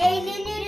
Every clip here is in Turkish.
eğleniriz,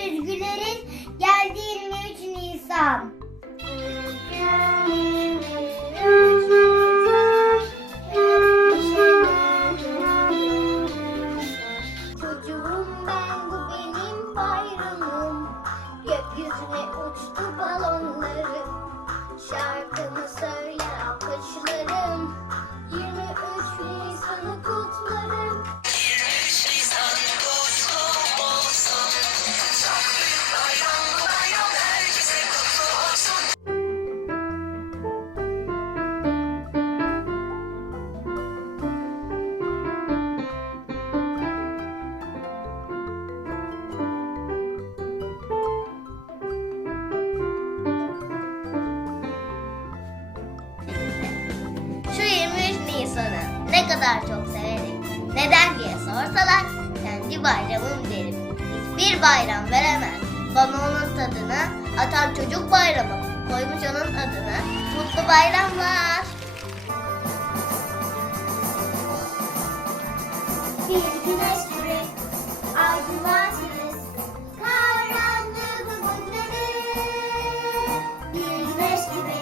kadar çok severim. Neden diye sorsalar kendi bayramım derim. Hiçbir bayram veremez. Bana onun tadını atam çocuk bayramı koymuş onun adını. Mutlu bayramlar. Bir güneş gibi aydınlatırız karanlığı günleri. Bir güneş gibi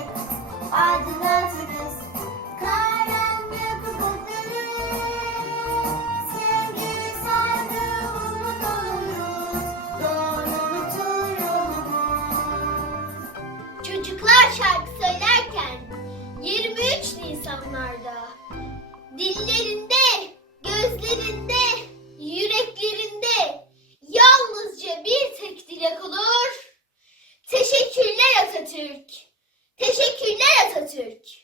aydınlatırız Çocuklar şarkı söylerken 23 Nisanlarda dillerinde, gözlerinde, yüreklerinde yalnızca bir tek dilek olur. Teşekkürler Atatürk. Teşekkürler Atatürk.